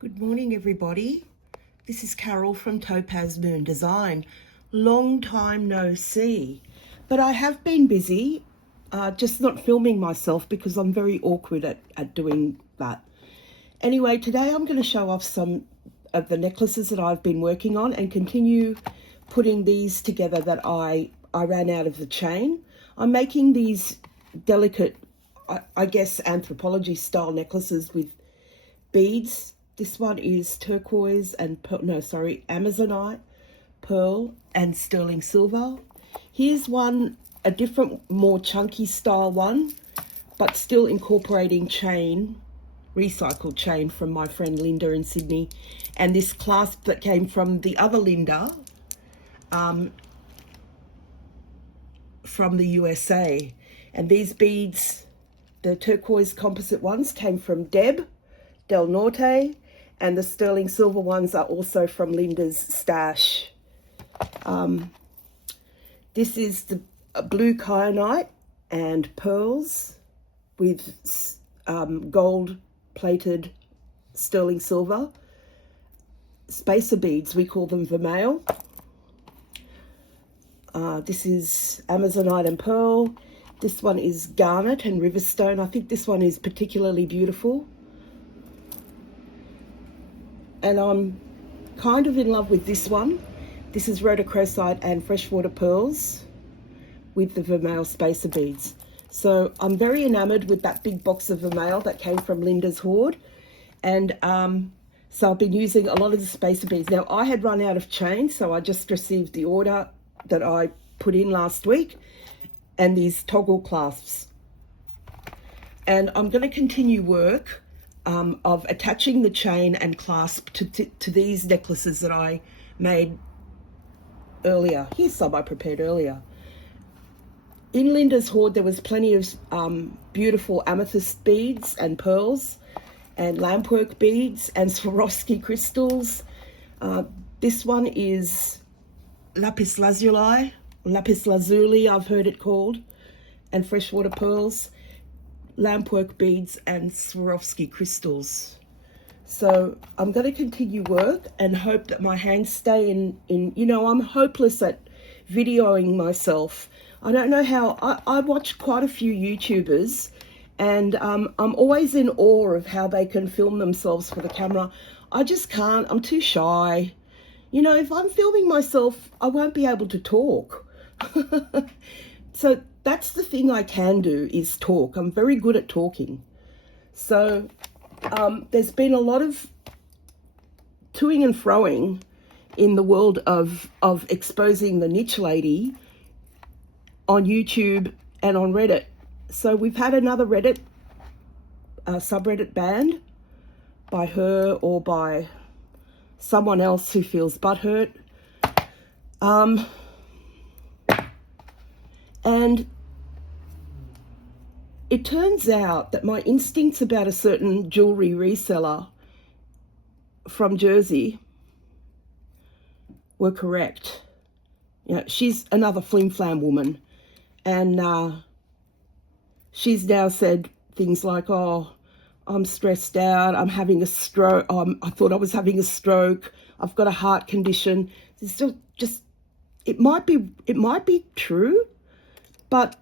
Good morning, everybody. This is Carol from TopazMoon Design. Long time no see, but I have been busy, just not filming myself because I'm very awkward at doing that. Anyway, today I'm going to show off some of the necklaces that I've been working on and continue putting these together that I ran out of the chain. I'm making these delicate, I guess, anthropology style necklaces with beads. This one is turquoise and Amazonite, pearl and sterling silver. Here's one, a different, more chunky style one, but still incorporating chain, recycled chain from my friend Linda in Sydney. And this clasp that came from the other Linda from the USA. And these beads, the turquoise composite ones, came from Deb Del Norte, and the sterling silver ones are also from Linda's stash. This is the blue kyanite and pearls with gold-plated sterling silver. Spacer beads, we call them vermeil. This is Amazonite and pearl. This one is garnet and riverstone. I think this one is particularly beautiful. And I'm kind of in love with this one. This is rhodochrosite and freshwater pearls with the vermeil spacer beads. So I'm very enamored with that big box of vermeil that came from Linda's hoard. And so I've been using a lot of the spacer beads. Now, I had run out of chain, so I just received the order that I put in last week and these toggle clasps. And I'm going to continue work of attaching the chain and clasp to these necklaces that I made earlier. Here's some I prepared earlier. In Linda's hoard, there was plenty of beautiful amethyst beads and pearls and lampwork beads and Swarovski crystals. This one is lapis lazuli, I've heard it called, and freshwater pearls, lampwork beads and Swarovski crystals. So I'm going to continue work and hope that my hands stay in, you know, I'm hopeless at videoing myself. I don't know how, I watch quite a few YouTubers and I'm always in awe of how they can film themselves for the camera. I just can't, I'm too shy. You know, if I'm filming myself, I won't be able to talk. So that's the thing I can do, is talk. I'm very good at talking. So there's been a lot of toing and froing in the world of exposing the niche lady on YouTube and on Reddit. So we've had another Reddit subreddit banned by her or by someone else who feels butthurt. And it turns out that my instincts about a certain jewelry reseller from Jersey were correct. You know, she's another flim-flam woman, and she's now said things like, "Oh, I'm stressed out. I'm having a stroke. I thought I was having a stroke. I've got a heart condition." It's still just, it might be true, but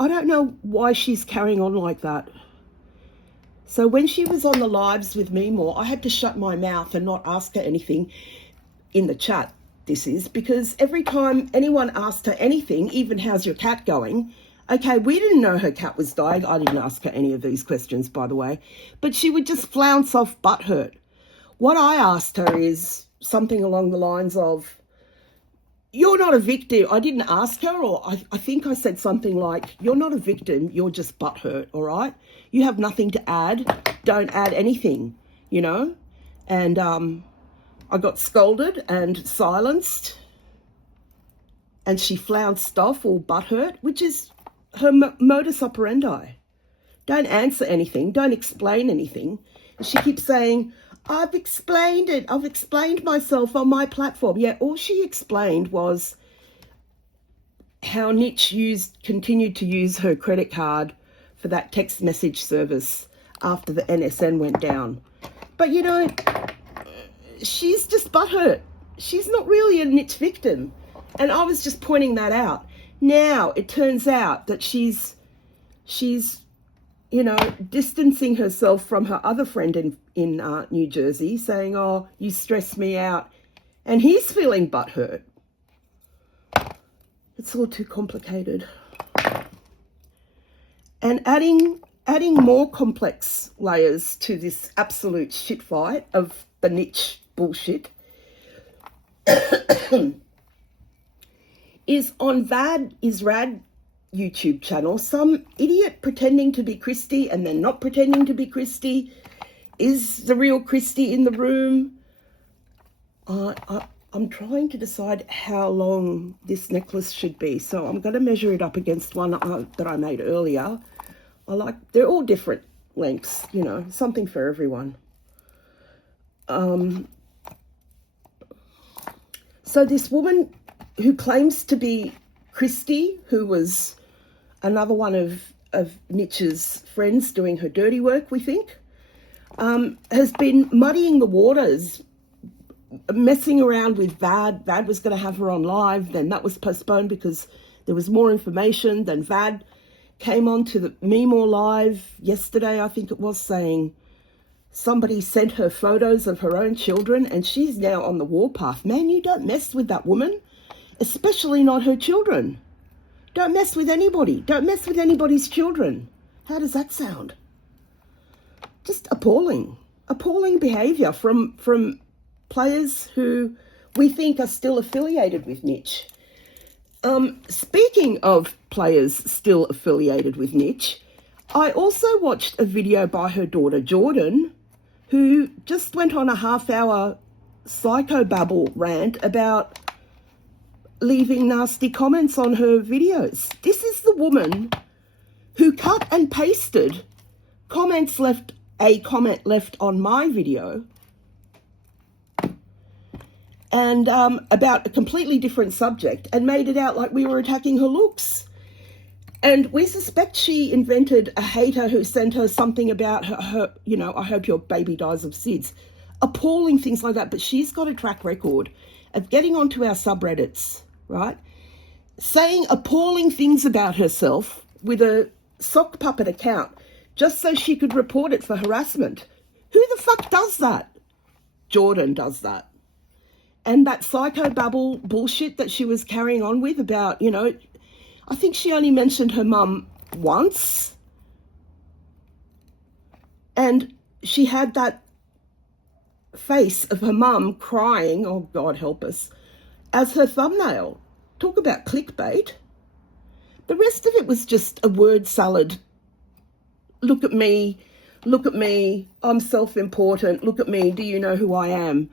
I don't know why she's carrying on like that. So when she was on the lives with me more, I had to shut my mouth and not ask her anything in the chat. This is because every time anyone asked her anything, even how's your cat going? Okay, we didn't know her cat was dying. I didn't ask her any of these questions, by the way. But she would just flounce off butthurt. What I asked her is something along the lines of, "You're not a victim." I didn't ask her, or I think I said something like, "You're not a victim, you're just butthurt, all right? You have nothing to add. Don't add anything," you know? And I got scolded and silenced, and she flounced off all butthurt, which is her modus operandi. Don't answer anything, don't explain anything. And she keeps saying, "I've explained it. I've explained myself on my platform." Yeah, all she explained was how Niche continued to use her credit card for that text message service after the NSN went down. But, you know, she's just butthurt. She's not really a niche victim. And I was just pointing that out. Now, it turns out that she's you know, distancing herself from her other friend in New Jersey, saying, oh, you stress me out. And he's feeling butthurt. It's all too complicated. And adding more complex layers to this absolute shit fight of the niche bullshit is on Vad is Rad YouTube channel, some idiot pretending to be Christy and then not pretending to be Christy. Is the real Christy in the room? I'm trying to decide how long this necklace should be, so I'm going to measure it up against one that I made earlier. They're all different lengths, you know, something for everyone. So this woman who claims to be Christy, who was another one of Mitch's friends doing her dirty work, we think, has been muddying the waters, messing around with Vad. Vad was going to have her on live, then that was postponed because there was more information. Then Vad came on to the Me More Live yesterday, I think it was, saying somebody sent her photos of her own children and she's now on the warpath. Man, you don't mess with that woman, especially not her children. Don't mess with anybody. Don't mess with anybody's children. How does that sound? Just appalling. Appalling behaviour from players who we think are still affiliated with Niche. Speaking of players still affiliated with Niche, I also watched a video by her daughter Jordan, who just went on a half-hour psychobabble rant about leaving nasty comments on her videos. This is the woman who cut and pasted a comment left on my video and about a completely different subject, and made it out like we were attacking her looks. And we suspect she invented a hater who sent her something about her, you know, I hope your baby dies of SIDS. Appalling things like that. But she's got a track record of getting onto our subreddits, right? Saying appalling things about herself with a sock puppet account just so she could report it for harassment. Who the fuck does that? Jordan does that. And that psychobabble bullshit that she was carrying on with about, you know, I think she only mentioned her mum once. And she had that face of her mum crying, oh God help us, as her thumbnail. Talk about clickbait. The rest of it was just a word salad. Look at me, I'm self-important, look at me, do you know who I am?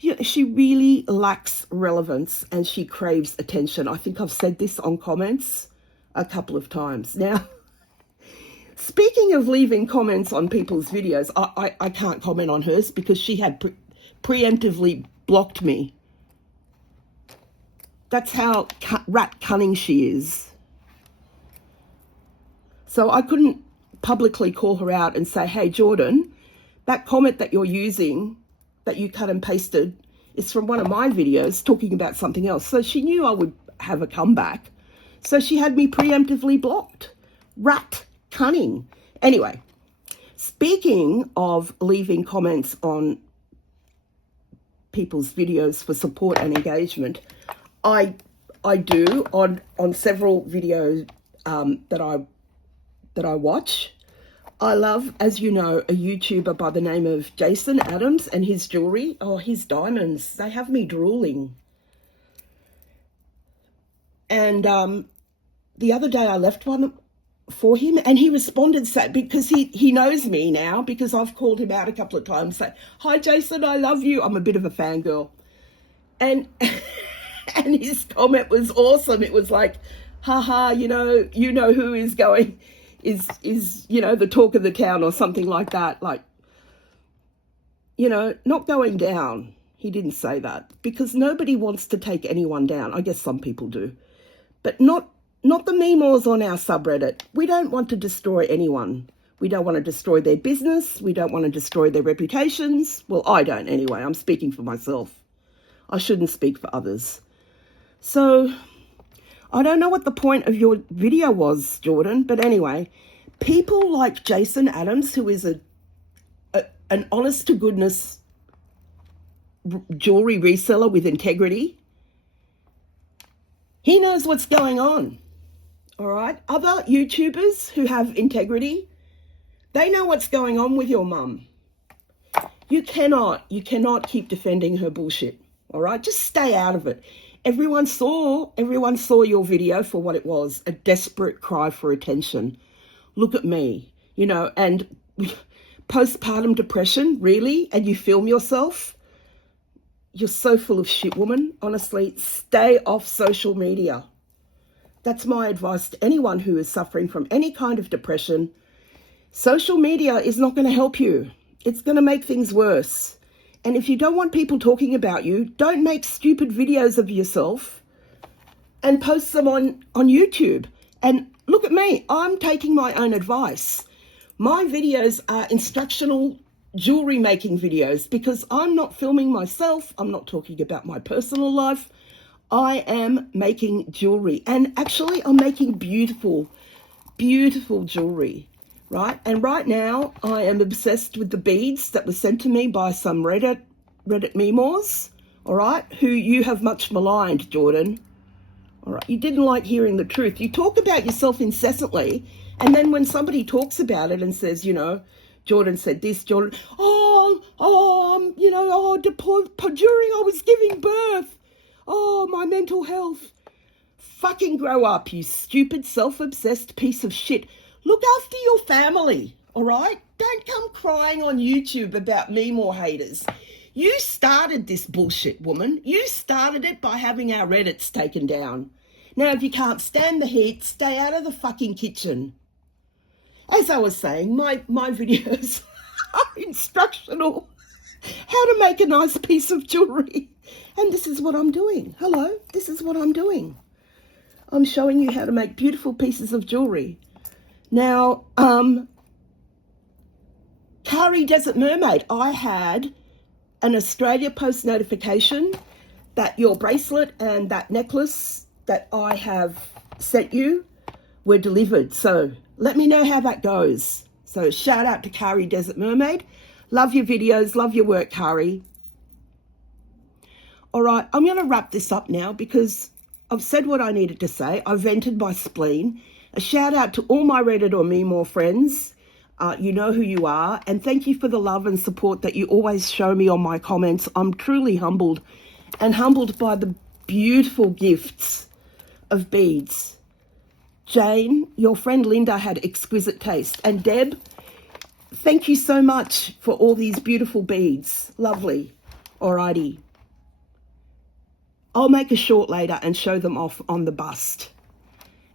Yeah, she really lacks relevance and she craves attention. I think I've said this on comments a couple of times. Now, speaking of leaving comments on people's videos, I can't comment on hers because she had preemptively blocked me. That's how rat cunning she is. So I couldn't publicly call her out and say, hey, Jordan, that comment that you're using, that you cut and pasted, is from one of my videos talking about something else. So she knew I would have a comeback. So she had me preemptively blocked. Rat cunning. Anyway, speaking of leaving comments on people's videos for support and engagement, I do on several videos that I watch. I love, as you know, a YouTuber by the name of Jason Adams and his jewelry. Oh, his diamonds, they have me drooling. And the other day I left one for him and he responded because he knows me now because I've called him out a couple of times. Say, hi, Jason, I love you. I'm a bit of a fangirl. And his comment was awesome. It was like, haha, you know who is going... is you know, the talk of the town or something like that, like, you know, not going down. He didn't say that because nobody wants to take anyone down. I guess some people do, but not the memoirs on our subreddit. We don't want to destroy anyone. We don't want to destroy their business. We don't want to destroy their reputations. Well, I don't anyway. I'm speaking for myself. I shouldn't speak for others. So I don't know what the point of your video was, Jordan, but anyway, people like Jason Adams, who is an honest-to-goodness jewelry reseller with integrity, he knows what's going on, all right? Other YouTubers who have integrity, they know what's going on with your mum. You cannot keep defending her bullshit, all right? Just stay out of it. Everyone saw your video for what it was, a desperate cry for attention. Look at me, you know, and postpartum depression, really? And you film yourself? You're so full of shit, woman. Honestly, stay off social media. That's my advice to anyone who is suffering from any kind of depression. Social media is not going to help you. It's going to make things worse. And if you don't want people talking about you, don't make stupid videos of yourself and post them on YouTube. And look at me. I'm taking my own advice. My videos are instructional jewelry making videos because I'm not filming myself. I'm not talking about my personal life. I am making jewelry. And actually, I'm making beautiful, beautiful jewelry. Right? And right now, I am obsessed with the beads that were sent to me by some Reddit memoirs, all right, who you have much maligned, Jordan. All right, you didn't like hearing the truth. You talk about yourself incessantly, and then when somebody talks about it and says, you know, Jordan said this, Jordan, during I was giving birth, my mental health. Fucking grow up, you stupid, self-obsessed piece of shit. Look after your family, all right? Don't come crying on YouTube about meme haters. You started this bullshit, woman. You started it by having our Reddits taken down. Now, if you can't stand the heat, stay out of the fucking kitchen. As I was saying, my videos are instructional. How to make a nice piece of jewelry. And this is what I'm doing. Hello, this is what I'm doing. I'm showing you how to make beautiful pieces of jewelry. Now, Kari Desert Mermaid, I had an Australia Post notification that your bracelet and that necklace that I have sent you were delivered. So let me know how that goes. So shout out to Kari Desert Mermaid. Love your videos, love your work, Kari. All right, I'm going to wrap this up now because I've said what I needed to say. I vented my spleen. A shout out to all my Reddit or Memore friends. You know who you are. And thank you for the love and support that you always show me on my comments. I'm truly humbled and humbled by the beautiful gifts of beads. Jane, your friend Linda had exquisite taste. And Deb, thank you so much for all these beautiful beads. Lovely. Alrighty. I'll make a short later and show them off on the bust.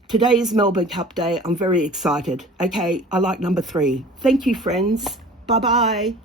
Today is Melbourne Cup Day. I'm very excited. Okay, I like number 3. Thank you, friends. Bye-bye.